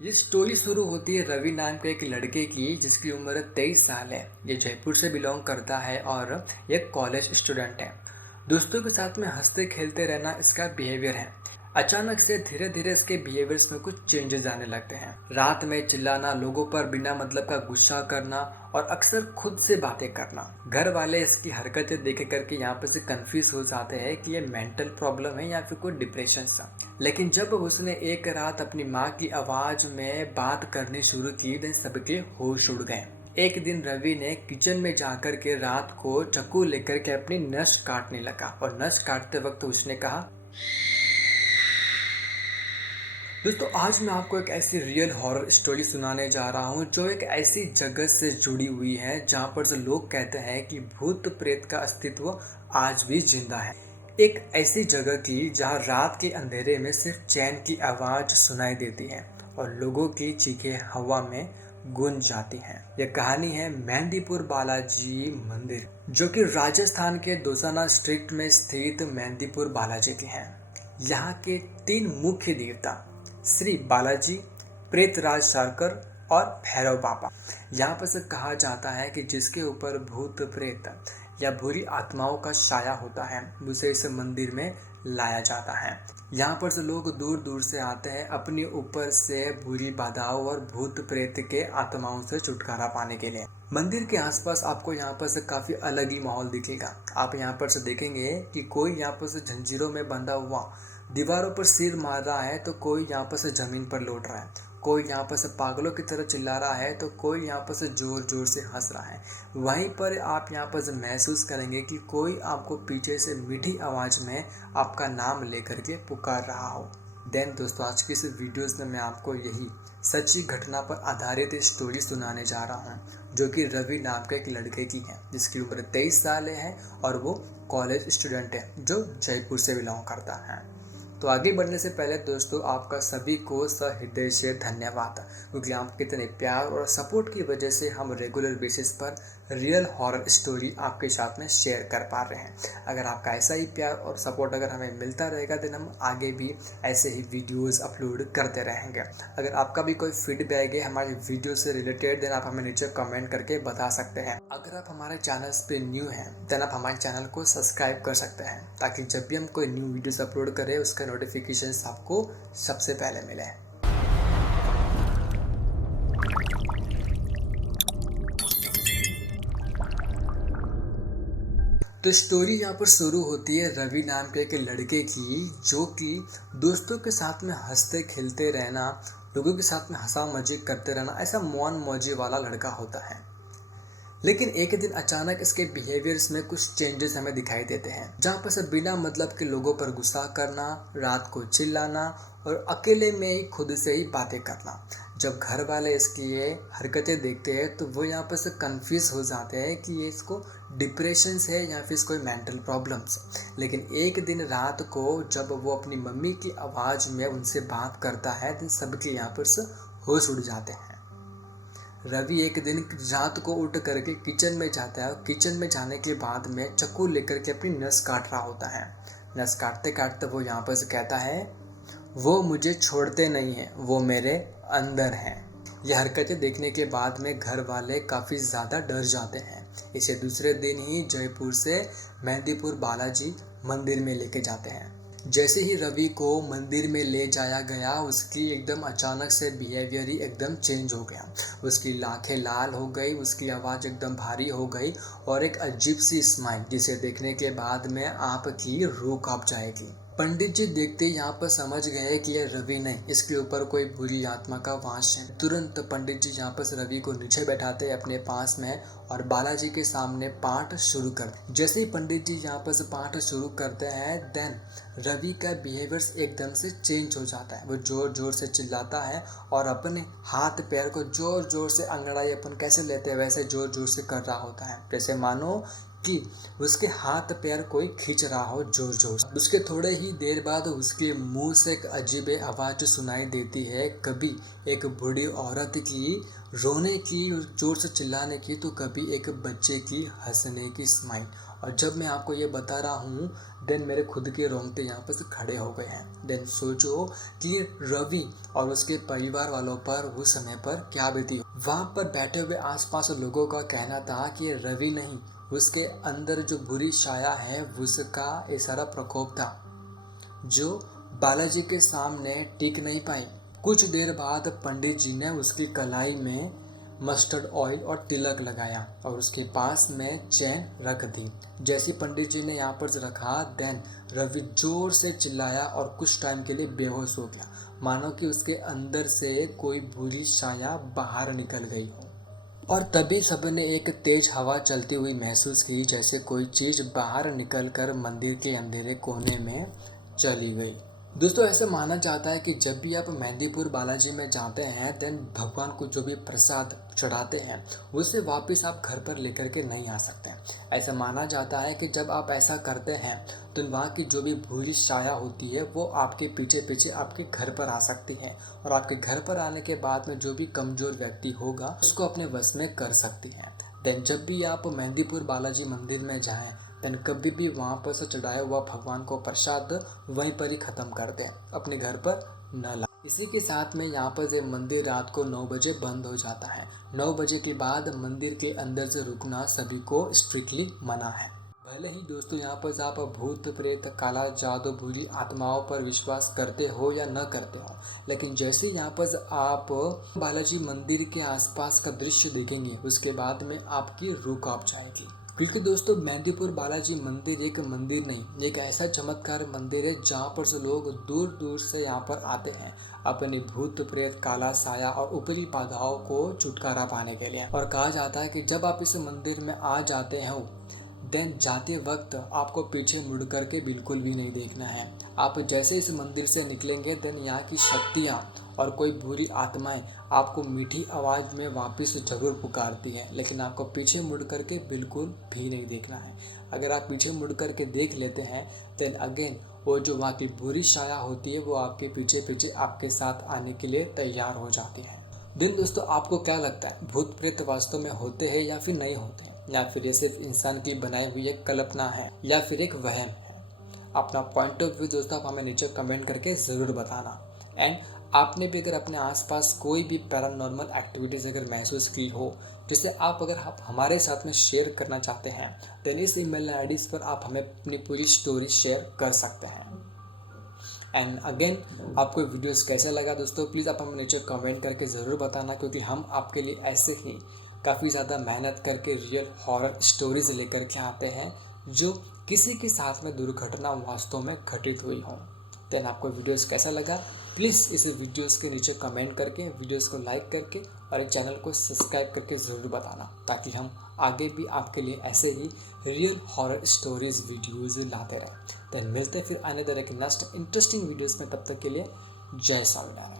ये स्टोरी शुरू होती है रवि नाम के एक लड़के की जिसकी उम्र 23 साल है। ये जयपुर से बिलोंग करता है और ये कॉलेज स्टूडेंट है। दोस्तों के साथ में हंसते खेलते रहना इसका बिहेवियर है। अचानक से धीरे धीरे इसके बिहेवियर्स में कुछ चेंजेस आने लगते हैं। रात में चिल्लाना, लोगों पर बिना मतलब का गुस्सा करना और अक्सर खुद से बातें करना। घर वाले इसकी हरकतें देख करके यहाँ पर से कंफ्यूज हो जाते हैं कि ये मेंटल प्रॉब्लम है या फिर कोई डिप्रेशन सा। लेकिन जब उसने एक रात अपनी माँ की आवाज में बात करनी शुरू की तो सबके होश उड़ गए। एक दिन रवि ने किचन में जाकर के रात को चाकू लेकर के अपनी नस काटने लगा और नस काटते वक्त उसने कहा। दोस्तों आज मैं आपको एक ऐसी रियल हॉरर स्टोरी सुनाने जा रहा हूँ जो एक ऐसी जगह से जुड़ी हुई है जहाँ पर से लोग कहते हैं कि भूत प्रेत का अस्तित्व आज भी जिंदा है। एक ऐसी जगह की जहाँ रात के अंधेरे में सिर्फ चैन की आवाज सुनाई देती है और लोगों की चीखें हवा में गूंज जाती हैं। यह कहानी है मेहंदीपुर बालाजी मंदिर, जो कि राजस्थान के दोसाना डिस्ट्रिक्ट में स्थित मेहंदीपुर बालाजी की है। यहाँ के तीन मुख्य देवता श्री बालाजी, प्रेतराज सारकर और भैरव बाबा। यहाँ पर से कहा जाता है कि जिसके ऊपर भूत प्रेत या बुरी आत्माओं का साया होता है उसे इस मंदिर में लाया जाता है। यहाँ पर से लोग दूर दूर से आते हैं अपने ऊपर से बुरी बाधाओं और भूत प्रेत के आत्माओं से छुटकारा पाने के लिए। मंदिर के आसपास आपको यहाँ पर से काफी अलग ही माहौल दिखेगा। आप यहाँ पर से देखेंगे कि कोई यहाँ पर से जंजीरों में बंधा हुआ दीवारों पर सिर मार रहा है तो कोई यहाँ पर से जमीन पर लौट रहा है, कोई यहाँ पर से पागलों की तरह चिल्ला रहा है तो कोई यहाँ पर से जोर जोर से हंस रहा है। वहीं पर आप यहाँ पर से महसूस करेंगे कि कोई आपको पीछे से मीठी आवाज में आपका नाम लेकर के पुकार रहा हो। देन दोस्तों आज की इस वीडियोस में मैं आपको यही सच्ची घटना पर आधारित स्टोरी सुनाने जा रहा हूँ जो कि रवि नाम के एक लड़के की है जिसकी उम्र 23 साल है और वो कॉलेज स्टूडेंट है जो जयपुर से बिलोंग करता है। तो आगे बढ़ने से पहले दोस्तों आपका सभी को सहृदय से धन्यवाद, क्योंकि आपके इतने प्यार और सपोर्ट की वजह से हम रेगुलर बेसिस पर रियल हॉरर स्टोरी आपके साथ में शेयर कर पा रहे हैं। अगर आपका ऐसा ही प्यार और सपोर्ट अगर हमें मिलता रहेगा तो हम आगे भी ऐसे ही वीडियोस अपलोड करते रहेंगे। अगर आपका भी कोई फीडबैक है हमारी वीडियो से रिलेटेड देन आप हमें नीचे कमेंट करके बता सकते हैं। अगर आप हमारे चैनल पे न्यू हैं देन आप हमारे चैनल को सब्सक्राइब कर सकते हैं ताकि जब भी हम कोई न्यू वीडियोस अपलोड करें उसका नोटिफिकेशंस आपको सबसे पहले मिले। तो स्टोरी यहाँ पर शुरू होती है रवि नाम के एक लड़के की जो कि दोस्तों के साथ में हंसते खेलते रहना, लोगों के साथ में हंसा मजाक करते रहना, ऐसा मौन मौजी वाला लड़का होता है। लेकिन एक दिन अचानक इसके बिहेवियर्स में कुछ चेंजेस हमें दिखाई देते हैं, जहाँ पर से बिना मतलब के लोगों पर गुस्सा करना, रात को चिल्लाना और अकेले में ही खुद से ही बातें करना। जब घर वाले इसकी ये हरकतें देखते हैं तो वो यहाँ पर से कंफ्यूज हो जाते हैं कि ये इसको डिप्रेशन है या फिर कोई मेंटल प्रॉब्लम्स। लेकिन एक दिन रात को जब वो अपनी मम्मी की आवाज़ में उनसे बात करता है तो सबके यहाँ पर से होश उड़ जाते हैं। रवि एक दिन रात को उठ करके किचन में जाता है और किचन में जाने के बाद में चाकू लेकर के अपनी नस काट रहा होता है। नस काटते काटते वो यहाँ पर से कहता है, वो मुझे छोड़ते नहीं हैं, वो मेरे अंदर हैं। यह हरकतें देखने के बाद में घर वाले काफ़ी ज़्यादा डर जाते हैं। इसे दूसरे दिन ही जयपुर से मेहंदीपुर बालाजी मंदिर में लेके जाते हैं। जैसे ही रवि को मंदिर में ले जाया गया उसकी एकदम अचानक से बिहेवियर ही एकदम चेंज हो गया। उसकी आंखें लाल हो गई, उसकी आवाज़ एकदम भारी हो गई और एक अजीब सी स्माइल जिसे देखने के बाद में आपकी रूह कांप जाएगी। पंडित जी देखते ही यहाँ पर समझ गए कि यह रवि नहीं, इसके ऊपर कोई बुरी आत्मा का वास है। तुरंत पंडित जी यहाँ पर रवि को नीचे बैठाते हैं अपने पास में और बालाजी के सामने पाठ शुरू कर। जैसे ही पंडित जी यहाँ पर पाठ शुरू करते हैं देन रवि का बिहेवियर्स एकदम से चेंज हो जाता है। वो जोर जोर से चिल्लाता है और अपने हाथ पैर को जोर जोर से अंगड़ाई अपन कैसे लेते हैं वैसे जोर जोर से कर रहा होता है, जैसे मानो कि उसके हाथ पैर कोई खींच रहा हो जोर जोर से। उसके थोड़े ही देर बाद उसके मुंह से एक अजीब आवाज़ सुनाई देती है, कभी एक बूढ़ी औरत की रोने की, जोर से चिल्लाने की, तो कभी एक बच्चे की हंसने की स्माइल। और जब मैं आपको ये बता रहा हूँ देन मेरे खुद के रोंगटे यहाँ पर खड़े हो गए हैं। देन सोचो कि रवि और उसके परिवार वालों पर उस समय पर क्या बीती। वहाँ पर बैठे हुए आसपास लोगों का कहना था कि रवि नहीं, उसके अंदर जो बुरी छाया है उसका इशारा प्रकोप था, जो बालाजी के सामने टिक नहीं पाई। कुछ देर बाद पंडित जी ने उसकी कलाई में मस्टर्ड ऑयल और तिलक लगाया और उसके पास में चैन रख दी। जैसे पंडित जी ने यहाँ पर रखा देन रवि जोर से चिल्लाया और कुछ टाइम के लिए बेहोश हो गया, मानो कि उसके अंदर से कोई बुरी छाया बाहर निकल गई हो। और तभी सबने एक तेज हवा चलती हुई महसूस की, जैसे कोई चीज़ बाहर निकलकर मंदिर के अंधेरे कोने में चली गई। दोस्तों ऐसे माना जाता है कि जब भी आप मेहंदीपुर बालाजी में जाते हैं देन भगवान को जो भी प्रसाद चढ़ाते हैं उसे वापस आप घर पर लेकर के नहीं आ सकते। ऐसा माना जाता है कि जब आप ऐसा करते हैं तो वहाँ की जो भी बुरी छाया होती है वो आपके पीछे पीछे आपके घर पर आ सकती है और आपके घर पर आने के बाद में जो भी कमज़ोर व्यक्ति होगा उसको अपने वश में कर सकती है। देन जब भी आप मेहंदीपुर बालाजी मंदिर में जाएँ देन कभी भी वहाँ पर से चढ़ाया हुआ भगवान को प्रसाद वहीं पर ही ख़त्म कर दें, अपने घर पर न ला। इसी के साथ में यहाँ पर ये मंदिर रात को 9 बजे बंद हो जाता है। 9 बजे के बाद मंदिर के अंदर से रुकना सभी को स्ट्रिक्टली मना है। भले ही दोस्तों यहाँ पर आप भूत प्रेत काला जादू बुरी आत्माओं पर विश्वास करते हो या न करते हो, लेकिन जैसे यहाँ पर आप बालाजी मंदिर के आसपास का दृश्य देखेंगे उसके बाद में आपकी रूह कांप जाएगी। क्योंकि दोस्तों मेहंदीपुर बालाजी मंदिर एक मंदिर नहीं, एक ऐसा चमत्कार मंदिर है जहाँ पर से लोग दूर दूर से यहाँ पर आते हैं अपनी भूत प्रेत काला साया और ऊपरी बाधाओं को छुटकारा पाने के लिए। और कहा जाता है कि जब आप इस मंदिर में आ जाते हो देन जाते वक्त आपको पीछे मुड़ करके बिल्कुल भी नहीं देखना है। आप जैसे इस मंदिर से निकलेंगे देन यहाँ की शक्तियाँ और कोई बुरी आत्माएं आपको मीठी आवाज़ में वापस ज़रूर पुकारती है, लेकिन आपको पीछे मुड़ करके बिल्कुल भी नहीं देखना है। अगर आप पीछे मुड़ करके देख लेते हैं देन अगेन वो जो वहाँ की बुरी छाया होती है वो आपके पीछे पीछे आपके साथ आने के लिए तैयार हो जाती है। दिन दोस्तों आपको क्या लगता है, भूत प्रेत वास्तव में होते हैं या फिर नहीं होते हैं, या फिर ये सिर्फ इंसान की बनाई हुई एक कल्पना है या फिर एक वहम है? अपना पॉइंट ऑफ व्यू दोस्तों आप हमें नीचे कमेंट करके ज़रूर बताना। एंड आपने भी अगर अपने आसपास कोई भी पैरानॉर्मल एक्टिविटीज़ अगर महसूस की हो जिसे आप हमारे साथ में शेयर करना चाहते हैं देन इस ईमेल आईडीज़ पर आप हमें अपनी पूरी स्टोरी शेयर कर सकते हैं। एंड अगेन आपको वीडियोस कैसा लगा दोस्तों प्लीज़ आप हमें नीचे कमेंट करके ज़रूर बताना, क्योंकि हम आपके लिए ऐसे ही काफ़ी ज़्यादा मेहनत करके रियल हॉरर स्टोरीज लेकर के आते हैं जो किसी के साथ में दुर्घटना वास्तव में घटित हुई हो। देन आपको वीडियोस कैसा लगा प्लीज़ इस वीडियोस के नीचे कमेंट करके वीडियोस को लाइक करके और चैनल को सब्सक्राइब करके ज़रूर बताना, ताकि हम आगे भी आपके लिए ऐसे ही रियल हॉरर स्टोरीज वीडियोस लाते रहें। देन मिलते फिर अनदर एक नेक्स्ट इंटरेस्टिंग वीडियोस में, तब तक के लिए जय स्वामीनारायण।